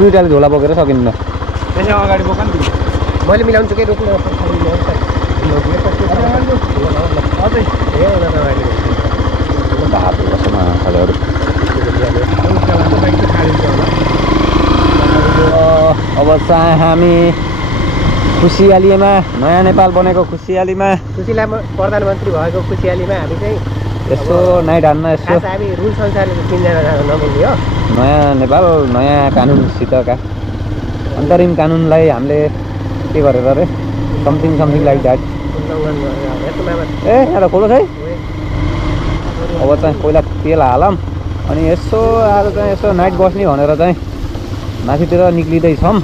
दुईटाले झोला बोकेर सकिन्न त्यसै अगाडि बोक नि मैले मिलाउँछु के रोक्नु अब चाहिँ हामी खुसियालीमा नयाँ नेपाल बनेको खुसियालीमा प्रधानमन्त्री भएको खुसियालीमा हामी चाहिँ यसो नाइट हान्न यसो हामी रुल्स अनुसारले 3 जना नमिल्ने हो नयाँ नेपाल नयाँ कानुनसितका अन्तरिम कानुनलाई हामीले के गरेर अरे समथिङ लाइक द्याट ए यहाँ त खोलो है अब चाहिँ पहिला तेल हालौँ अनि यसो आज चाहिँ यसो नाइट बस्ने भनेर चाहिँ माथितिर निक्लिँदैछौँ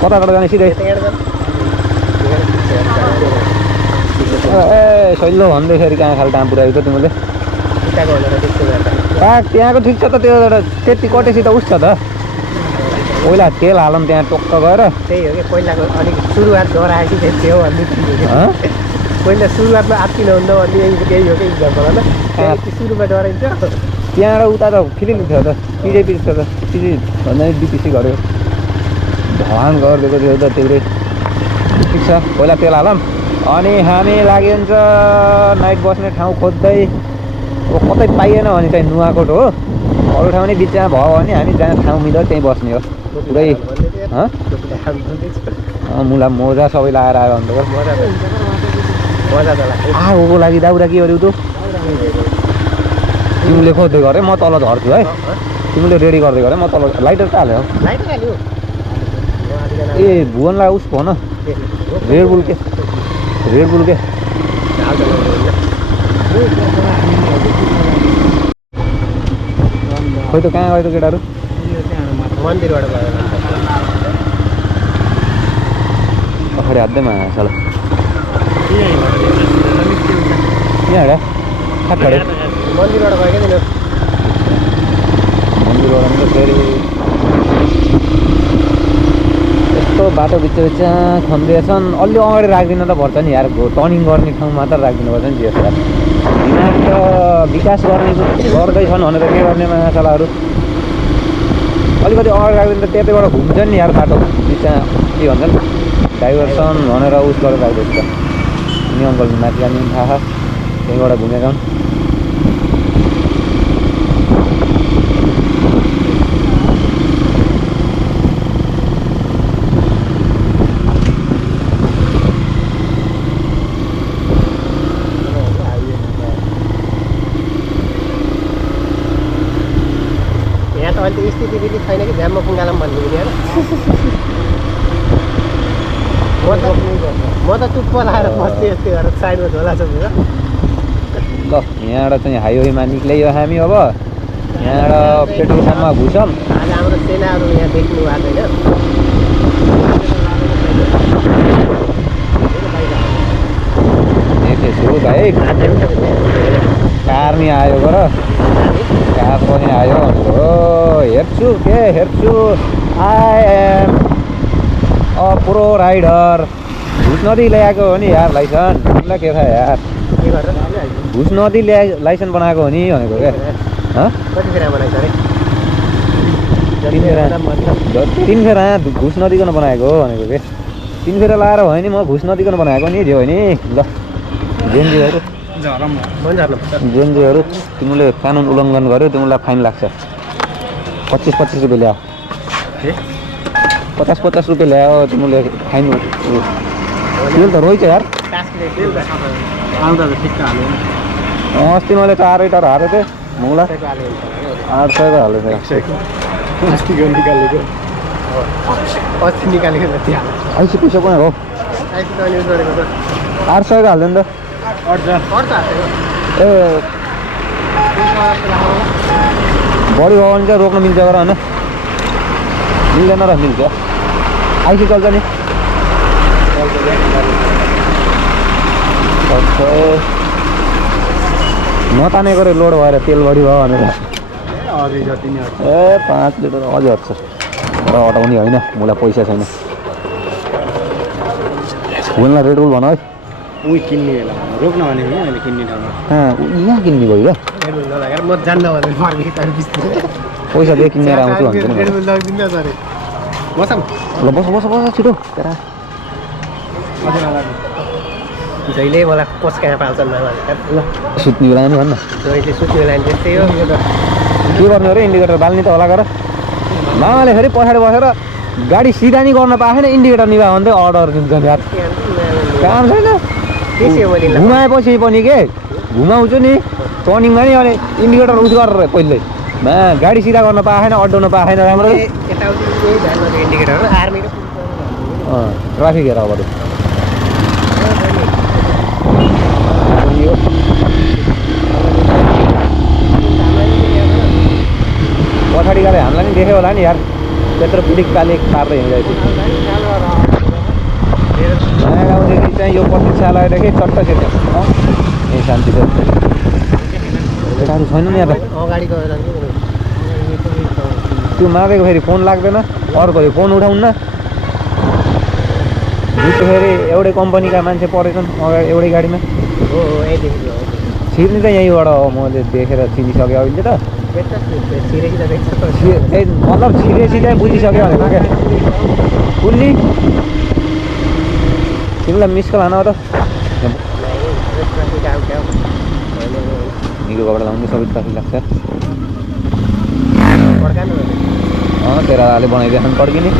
कताबाट जाने सिधै ए सहिलो भन्दै फेरि कहाँ खाले टाइम पुऱ्यायो त तिमीले त्यहाँको ठिक छ त त्यो त्यति कटेसी त उठ्छ त पहिला तेल हालौँ त्यहाँ टक्क गएर त्यही हो कि पहिलाको अलिक सुरुवात गराएपछि थियो भन्ने पहिला सुरुवातमा आत्तिनु हुँदो भन्ने केही हो कि इक्जाम्पल होइन सुरुमा डराइन्छ त्यहाँबाट उता त फिलिङ थियो त पिजेपी जस्तो त पिजी भन्दा डिपिसी गर्यो भगवान गरिदिएको थियो त त्यो ठिक छ पहिला तेल हालौँ अनि हामी लागिन्छ नाइट बस्ने ठाउँ खोज्दै अब कतै पाइएन भने चाहिँ नुवाकोट हो अरू ठाउँ नै बिचमा भयो भने हामी जहाँ ठाउँ मिल्यो त्यहीँ बस्ने हो पुरै मुला मोजा सबै लगाएर आयो अन्त आगोको लागि दाउरा के गर्यौ त तिमीले खोज्दै गरे म तल झर्छु है तिमीले रेडी गर्दै गरे म तल लाइटर त हाल्यो ए भुवनलाई उस भन रेडबुल के खोइ त कहाँ गयो त केटाहरू मन्दिरबाट गयो पछाडि हात्दैमा साला यहाँ ठ्याक्कै मन्दिरबाट गयो क्या मन्दिरबाट पनि त फेरि यस्तो बाटो बिच खन्दिएछन् अलि अगाडि राखिदिन त पर्छ नि यार टर्निङ गर्ने ठाउँ मात्र राखिदिनु पर्छ नि जिएस यार दिमाग त विकास गर्दैछन् भनेर के गर्ने माछालाहरू अलिकति अगाडि राखिदिनु त त्यतैबाट घुम्छ नि यार बाटो बिचमा के भन्छन् डाइभर्सन भनेर उस गरेर राख्दैछ त नि अङ्कल माथि जाने पनि थाहा त्यहीँबाट घुमेका हुन् अहिले त स्थिति त्यति छैन कि झ्याममा पुङ्गालाम भन्ने कि म त चुप्प लाएर बस्थेँ यस्तै गरेर साइडमा झोला छ ल यहाँबाट चाहिँ हाइवेमा निक्लियो हामी अब यहाँबाट पेट्रोल पम्पमा घुसौँ आज हाम्रो सेनाहरू यहाँ देख्नु भएको छैन भाइ कार नि आयो गर कार पनि आयो हो हेर्छु I am a pro rider घुस नदी ल्याएको हो नि यार लाइसेन्स तिमीलाई के थाहा यार घुस नदी लाइसेन्स बनाएको हो नि भनेको क्या तिन फेर घुस नदिकन बनाएको हो भनेको के 3 फेर लाएर भयो नि म घुस नदिकन बनाएको नि जे हो नि ल जेनजीहरू तिमीले कानुन उल्लङ्घन गर्यो तिमीलाई फाइन लाग्छ 25 रुपियाँ ल्याऊ 50 रुपियाँ ल्यायो तिमीले फाइन तेल त रोइछ यार अस्ति मैले 4 लिटर हालेको थिएँ मुला 800 हालेको थिएँ अस्ति निकालेको ऐसी पैसा पनि हो 800 हाल्दैन त ए बढी भयो भने चाहिँ रोक्न मिल्छ गर होइन मिल्दैन र मिल्छ आइसी चल्छ नि नतानेको रे लोड भएर तेल बढी भयो भनेर ए 5 लिटर अझै हट्छ र हटाउने होइन मलाई पैसा छैन भुलमा रेडबुल भन है उही किन्ने बेला रोक्न भने मैले किन्ने ठाउँमा यहाँ किन्ने भयो र म जान्न भने पैसा दिए किनेर आउँछु भन्छ नि रेड बुल लगिदिनु त अरे मौसम ल बस बस बस छिटो तेरा जहिले मलाई पस्काएर पाल्छन् ल सुत्ने बेला नि भन्न जहिले सुत्ने बेला नि त्यस्तै हो के गर्नु अरे इन्डिकेटर बाल्ने त होला गर मामाले फेरि पछाडि बसेर गाडी सिधा नि गर्न पाएन इन्डिकेटर निभा भन्दै अर्डर दिन्छ नि यार काम छैन त्यसै हो मैले घुमाएपछि पनि के घुमाउँछु नि टर्निङमा नि अनि इन्डिकेटर उस गरेर पहिले गाडी सिधा गर्न पाएन अड्डाउन पाएन राम्रो यताउति यही ध्यान नदिएको इन्डिकेटर आर्मी र ट्राफिक हेर अब पछाडि गएर हामीलाई नि देख्यो होला नि यार त्यत्रो पिलिक पालिक पार्दै हिँड्दैछु नयाँ गाउँदेखि चाहिँ यो प्रतीक्षालयदेखि चट्ट छिर्छ ए शान्ति छ केटाहरू छैन नि यहाँ त अगाडिको त्यो मागेको फेरि फोन लाग्दैन अर्को फोन उठाउन्न दुईवटा फेरि एउटै कम्पनीका मान्छे परेछन् अगाडि एउटै गाडीमा हो यहीँदेखि छिर्ने त यहीँबाट मैले देखेर चिनिसकेँ अहिले त मतलब छिरेपछि चाहिँ बुझिसक्यो भनेको क्या कुन्नी तिमीलाई मिस कल हान त निको कपडा लाउने सबै ट्राफिक लाग्छ तेरा दाले बनाइदिएछन् पड्किने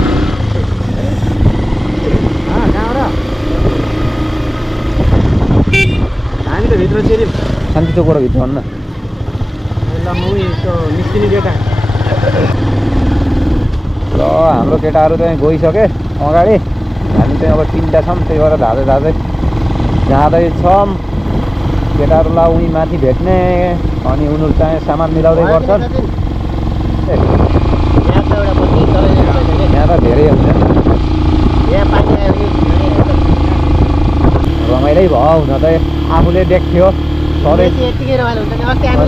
हामी त भित्र छिर्यौँ शान्ति चोकबाट भित्र भन्न निस्किने केटा ल हाम्रो केटाहरू चाहिँ गइसके अगाडि हामी चाहिँ अब तिनवटा छौँ त्यही भएर धाँदै जाँदैछौँ केटाहरूलाई उनी माथि भेट्ने अनि उनीहरू चाहिँ सामान मिलाउँदै गर्छन् यहाँ त धेरै हुन्छ रमाइलै भयो हुन त आफूले देख्थ्यो सधैँ यतिकै रमाइलो हुन्छ नि अस्ति हामी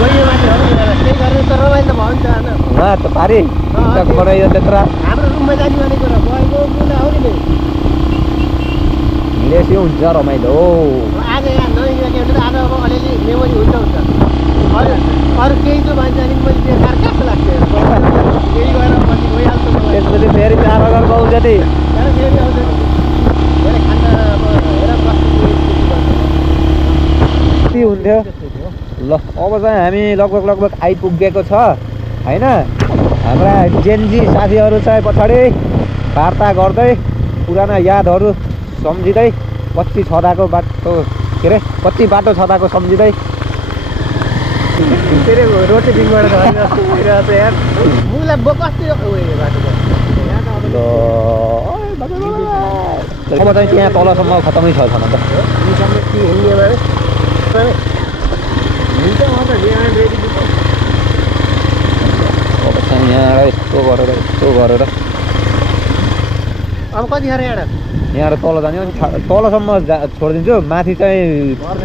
गयो माथि हो त्यही गरेर त रमाइलो त भयो नि त होइन उहाँ त पारि बनाइयो त्यत्र हाम्रो रुममा जाने भनेको र गएको मुला हो नि मिलेपछि हुन्छ रमाइलो आज यहाँ नजिक हुन्छ आज अब अलिअलि मेमोरी हुन्छ अरू केही त भन्छ भने मैले बेकार कस्तो लाग्छ फेरि गएर पछि गइहाल्छ त्यसपछि फेरि 4000 पाउँछ नि तर फेरि आउँछ मैले खाना अब हेर कति हुन्थ्यो ल अब चाहिँ हामी लगभग आइपुगेको छ होइन हाम्रा जेनजी साथीहरू चाहिँ पछाडि वार्ता गर्दै पुराना यादहरू सम्झिँदै कति छँदाको बाटो के अरे कति बाटो छँदाको सम्झिँदै फेरि रोटी बिङबाट झर्ने जस्तो भइरहेको छ यार मुला कस्तो उयो बाटो अब चाहिँ त्यहाँ तलसम्म खतमै छ छन त अब चाहिँ यहाँ यस्तो गरेर अब कति खाएर यहाँ तल जाने तलसम्म छोडिदिन्छु माथि चाहिँ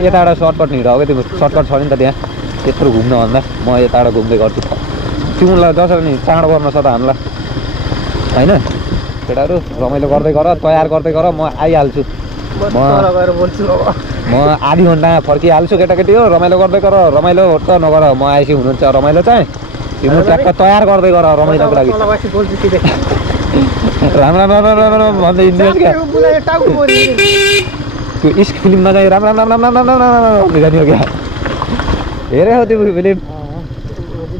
यताबाट सर्टकट हिँडाऊ क्या त्यो सर्टकट छ नि त त्यहाँ त्यत्रो घुम्नुभन्दा म यताबाट घुम्दै गर्छु तिमीलाई जसरी नि चाँडो गर्न छ त हामीलाई होइन केटाहरू रमाइलो गर्दै गर तयार गर्दै गर म आइहाल्छु म आधी घन्टामा फर्किहाल्छु केटाकेटी हो रमाइलो गर्दै गर रमाइलो त नगर म आएपछि हुनुहुन्छ रमाइलो चाहिँ तिम्रो ट्याक्क तयार गर्दै गर रमाइलोको लागि राम भन्दै हिँड्नुहोस् क्या त्यो इस्क फिल्ममा चाहिँ राम भन्दै जाने हो क्या हेरे हो त्यो फिल्म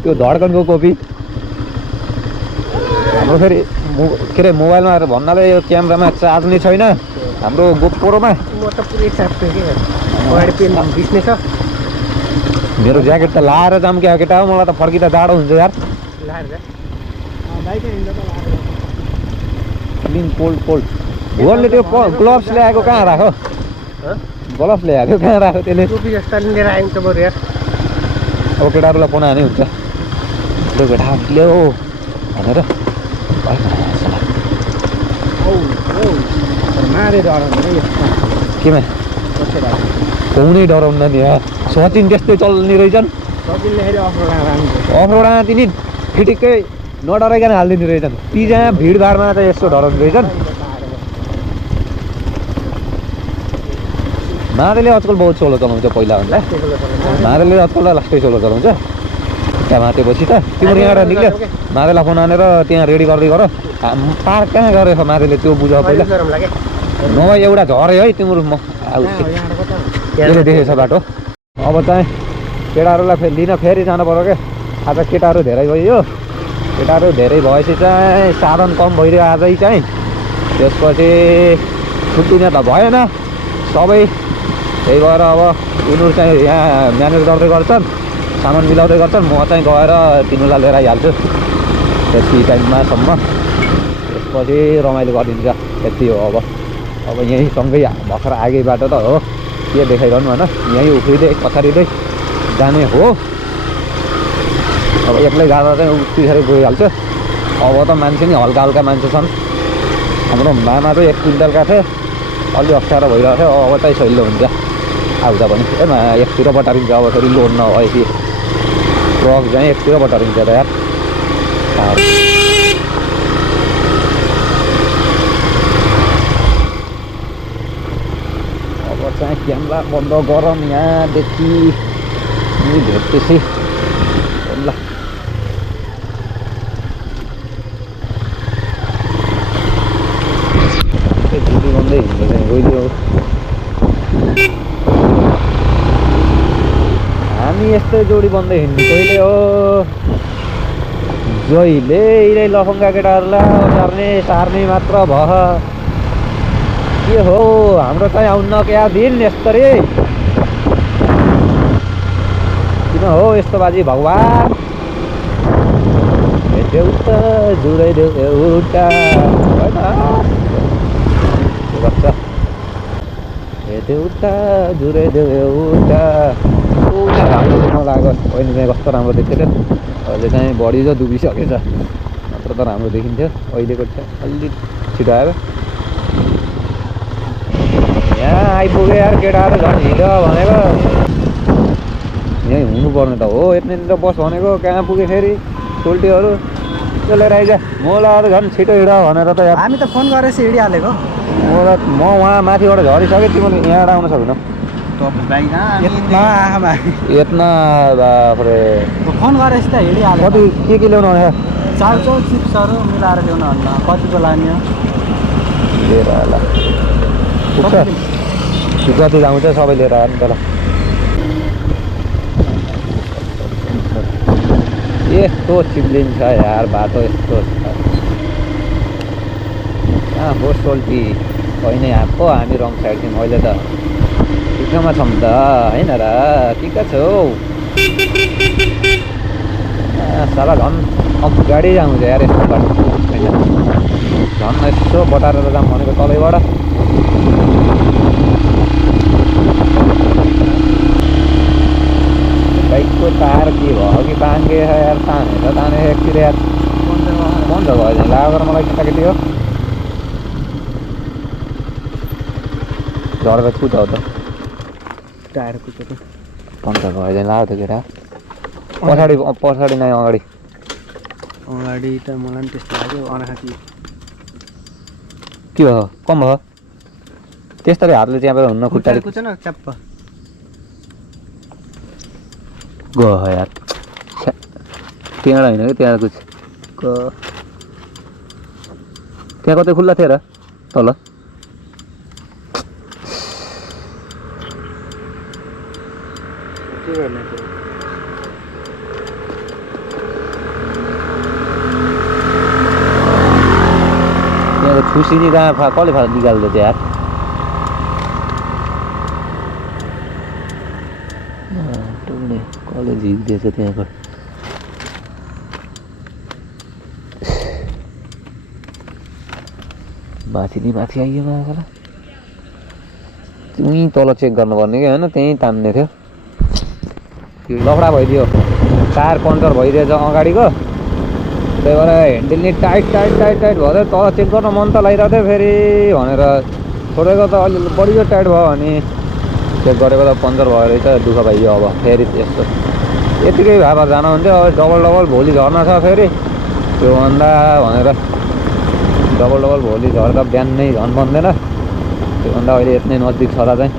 त्यो धड्कनको कपी हाम्रो फेरि के अरे मोबाइलमा भन्नाले यो क्यामेरामा चार्ज नै छैन हाम्रो गोप्रोमा मेरो ज्याकेट त लाएर जाऊँ क्या केटा हो मलाई त फर्किँदा जाडो हुन्छ यार कोल्ड भुवनले त्यो ग्लोभ्स ल्याएको कहाँ राख्यो ग्लोभ्स ल्याएको कहाँ राख्यो त्यसले अब केटाहरूलाई पना नै हुन्छ त्यो केटा ल्याऊ भनेर केमा पाउनै डराउन नि सचिन त्यस्तै चल्ने रहेछन् अफरोडमा तिनी फिटिक्कै नडराइकन हालिदिने रहेछन् ती जहाँ भिडभाडमा चाहिँ यस्तो डराउने रहेछन् मारेले आजकल बहुत सोलो चलाउँछ पहिला भन्दा मारेले आजकल लास्टै सोलो चलाउँछ खुट्टा माथेपछि त तिम्रो यहाँबाट निक्ल्यो माधेलाई फोन हानेर त्यहाँ रेडी गर्दै गर पार्क कहाँ गरेछ माधेले त्यो बुझ पहिला नभए एउटा झऱ्यो है तिम्रो म त्यसले देखेछ बाटो अब चाहिँ केटाहरूलाई लिन फेरि जानु पर्यो क्या आज केटाहरू धेरै गयो केटाहरू धेरै भएपछि चाहिँ साधन कम भइदियो आजै चाहिँ त्यसपछि छुट्टिने त भएन सबै त्यही भएर अब यिनीहरू चाहिँ यहाँ म्यानेज गर्दै गर्छन् सामान मिलाउँदै गर्छन् म चाहिँ गएर तिनीहरूलाई लिएर आइहाल्छु त्यति टाइममासम्म त्यसपछि रमाइलो गरिदिन्छ त्यति हो अब यहीँ सँगै भर्खर आगे बाटो त हो के देखाइरहनु होइन यहीँ उफ्रिँदै पछाडिँदै जाने हो अब एक्लै जाँदा चाहिँ पछाडि गइहाल्छ अब त मान्छे नि हल्का हल्का मान्छे छन् हाम्रो मामा चाहिँ 1 क्विन्टलका थियो अलि अप्ठ्यारो भइरहेको थियो अब चाहिँ सहिलो हुन्छ आउँदा पनि एकतिर बटारिन्छ अब फेरि लोड नभएपछि ट्रक चाहिँ एकतिर बटारिन्छ त यार अब चाहिँ क्यामेरा बन्द गरौँ यहाँदेखि भेट्टेपछि ल जोडी बन्दै हिँड्दै चाहिँ गइदियो हामी यस्तै जोडी बन्दै हिँड्नु कहिले हो जहिले लफङ्गा केटाहरूलाई सार्ने मात्र भए के हो हाम्रो चाहिँ आउन क्या दिन यस्तरी किन हो यस्तो बाजी भगवान् भेट्यौ त जुडाइदेऊ एउटा होइन गर्छ भेट्यौ त जुडाइदेऊ एउटा राम्रो देख्न लाग्यो अहिले चाहिँ कस्तो राम्रो देख्थ्यो त्यो अहिले चाहिँ बढी जो डुबिसकेछ नत्र त राम्रो देखिन्थ्यो अहिलेको चाहिँ अलि छिटो आयो यहाँ आइपुग्यो यार केटाहरू झन् हिँड्यो भनेको यहीँ हुनुपर्ने त हो यतिनिर बस भनेको कहाँ पुग्यो फेरि टोल्टीहरू त्यो लिएर आइज मोलाहरू झन् छिटो हिँड भनेर त यार हामी त फोन गरेपछि हिँडिहालेको म वहाँ माथिबाट झरिसकेँ तिमीले यहाँबाट आउन सक्दैन यत्ना बाफ्रे फोन गरेपछि त हिँडिहाल्यो कति के ल्याउनु आउँछ चाउचाउ चिप्सहरू मिलाएर ल्याउनु भन्दा कतिको लाने हो लिएर होला पुग्छ जति आउँछ सबै लिएर आयो नि त ल यस्तो चिप्लिन्छ यार बाटो यस्तो छ कहाँ हो सोल्टी होइन यहाँ पो हामी रङ साइड थियौँ अहिले त पिठोमा छौँ त होइन र ठिक छौ साला झन् अगाडि आउँछ यार यस्तो बाटो होइन झन् यसो बटारेर जाऊँ भनेको तलैबाट बाइकको तार के भयो कि बाङ्गे यार ताने त ताने एकतिर यार बन्द भयो झन् लागेर मलाई केटाकेटी हो झरेर कुद हो त टायर कुचेको पन्चर भयो झन् लाग्यो त केटा पछाडि पछाडि नै अगाडि अगाडि त मलाई पनि त्यस्तो लाग्यो अनाखा के भयो कम भयो त्यस्तरी हातले च्यापेर हुन्न खुट्टाले कुचेन च्याप्प गयो यार त्यहाँ होइन कि त्यहाँ कुछ त्यहाँ कतै खुल्ला थियो र तल के गर्ने त्यहाँको छुसिनी कहाँ कसले निकाल्दो थियो यार कसले झिक्दिएछ त्यहाँको माथि माथि आइयो माला उहीँ तल चेक गर्नुपर्ने कि होइन त्यहीँ तान्ने थियो त्यो लफडा भइदियो टायर पन्चर भइदिएछ अगाडिको त्यही भएर ह्यान्डल नि टाइट टाइट टाइट टाइट भयो तल चेक गर्न मन त लागिरहेको थियो फेरि भनेर छोडेको त अलि बढी टाइट भयो भने चेक गरेको त पन्चर भयो रहेछ दुःख पाइयो अब फेरि यस्तो यतिकै भएर जानु हुन्थ्यो अब डबल डबल भोलि झर्ना छ फेरि त्योभन्दा भनेर डबल डबल भोलि झर्दा बिहान नै झन् बन्दैन त्योभन्दा अहिले यति नजिक छँदा चाहिँ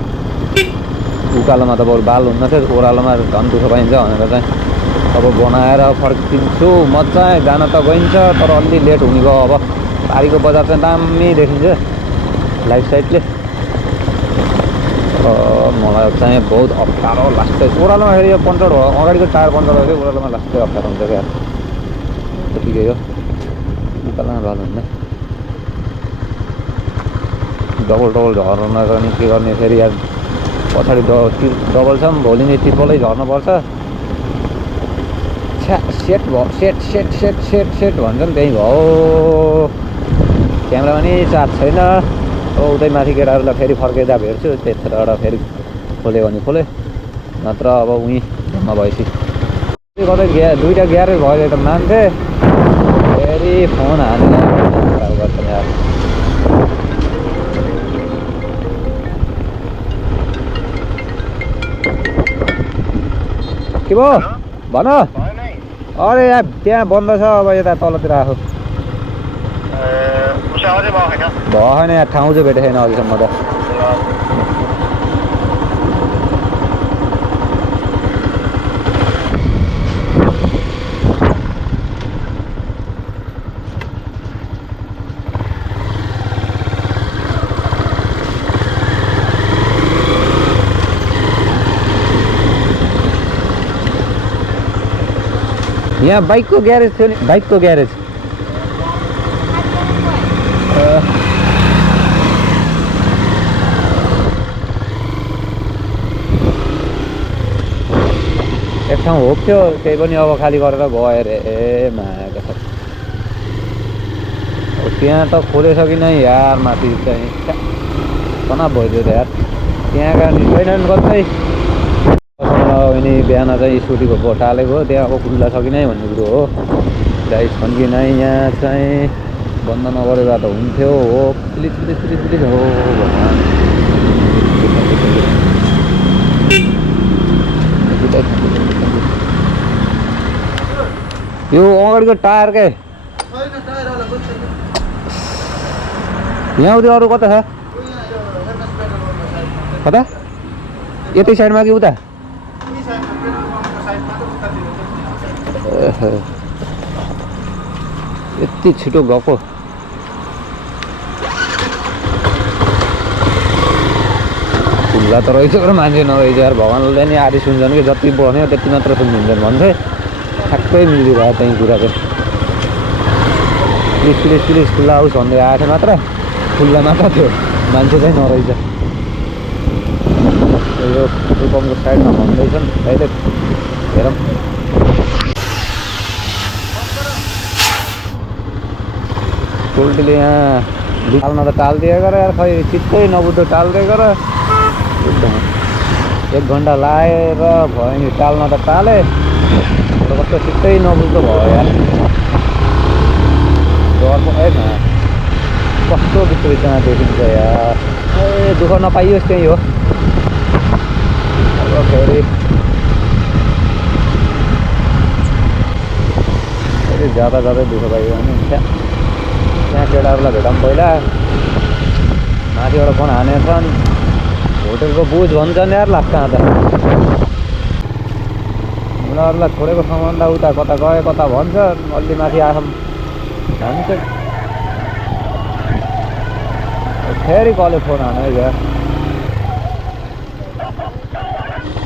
उकालोमा त बरु बाल हुन्न थियो ओह्रालोमा झन् दुःख पाइन्छ भनेर चाहिँ अब बनाएर फर्किन्छु मजाले जान त गइन्छ तर अलि लेट हुने भयो अब पारीको बजार चाहिँ दामी देखिन्छ लाइट साइडले मलाई चाहिँ बहुत अप्ठ्यारो लाग्छ ओह्रालोमा फेरि यो पन्चर हो अगाडिको टायर पन्चर भयो ओह्रालोमा लास्टै अप्ठ्यारो हुन्छ क्या त्यतिकै हो उकालोमा रहनुहुन्न डबल झर्न गर्ने के गर्ने फेरि यहाँ पछाडि डबल छ भोलि नै ट्रिपलै झर्नुपर्छ छ्या सेट भयो सेट भन्छ नि त्यही भयो क्यामेरा पनि चार्ज छैन अब उतै माथि केटाहरूलाई फेरि फर्केदा भेट्छु त्यतिखेरबाट फेरि खोल्यो भने खोले नत्र अब उहीँ जम्मा भएपछि कतै दुईवटा ग्यारेज भयो त मान्छे फेरि फोन हानेर गर्छ यार के भयो भन अरे यहाँ त्यहाँ बन्द छ अब यता तलतिर आएको भएन यहाँ ठाउँ चाहिँ भेटेको छैन अहिलेसम्म त यहाँ बाइकको ग्यारेज थियो नि बाइकको ग्यारेज एक ठाउँ होप थियो त्यही पनि अब खाली गरेर गयो अरे ए मायाको छ त्यहाँ त खोलेछ कि नै यार माथि चाहिँ तनाव भइदियो त यार त्यहाँका छैनन् कतै अनि बिहान चाहिँ स्कुटीको टालेको त्यहाँ अब खुल्ला छ कि नै भन्ने कुरो हो गाइस छन् कि नै यहाँ चाहिँ बन्द नगरेर त हुन्थ्यो हो प्लिज हो भगवान् यो अगाडिको टायर के यहाँ अरू कता छ कता यतै साइडमा कि उता यति छिटो गएको खुल्ला त रहेछ र मान्छे नरहेछ यार भगवान्ले नि आधी सुन्छन् कि जति भन्यो त्यति मात्र सुन्नुहुन्छन् भन्थे ठ्याक्कै मिलिरहेको त्यही कुरा चाहिँ प्लिज खुल्ला आओस् भन्दै आएको थियो मात्र खुल्ला मात्र थियो मान्छे चाहिँ नरहेछ यो पेट्रोल पम्पको साइडमा भन्दैछन् अहिले हेरौँ टोल्टीले यहाँ टाल्न त टालिदिए गर यार खै चित्तै नबुझ्दो टाल्दै गर एक घन्टा लाएर भयो नि टाल्न त टाले कस्तो चित्तै नबुझ्दो भयो यार डर पो कस्तो बिचमा देखिन्छ यार ए दुःख नपाइयोस् त्यही हो अब फेरि ज्यादा दुःख पाइयो भने त्यहाँ केटाहरूलाई भेटौँ पहिला माथिबाट फोन हानेछन् होटेलको बुझ भन्छन् यार लाग्छ त उनीहरूलाई छोडेको सामान त उता कता गयो कता भन्छ अलि माथि आएछौँ भन्छ फेरि कसले फोन हाने क्या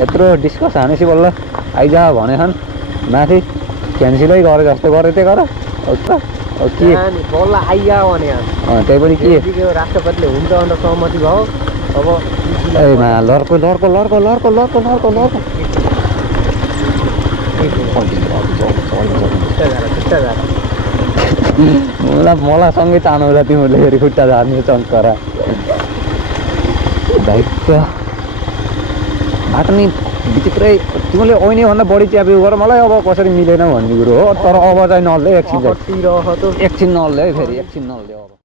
यत्रो डिस्कस हानेपछि बल्ल आइज भनेछन् माथि क्यान्सिलै गरे जस्तो गरे त्यही गर के बल्ल आइया भने त्यही पनि के राष्ट्रपतिले हुन्छ भनेर सहमति भयो अब लर्को मलाई सँगै तानाउँदा तिमीहरूले फेरि खुट्टा झार्ने चङ्करा भाइ बाटो नि विचित्रै तिमीले ऐनी भन्दा बढी च्याप्यु गर मलाई अब कसरी मिलेन भन्ने कुरो हो तर अब चाहिँ नल्ले एकछिन नल्ले है फेरि एकछिन नल्ले अब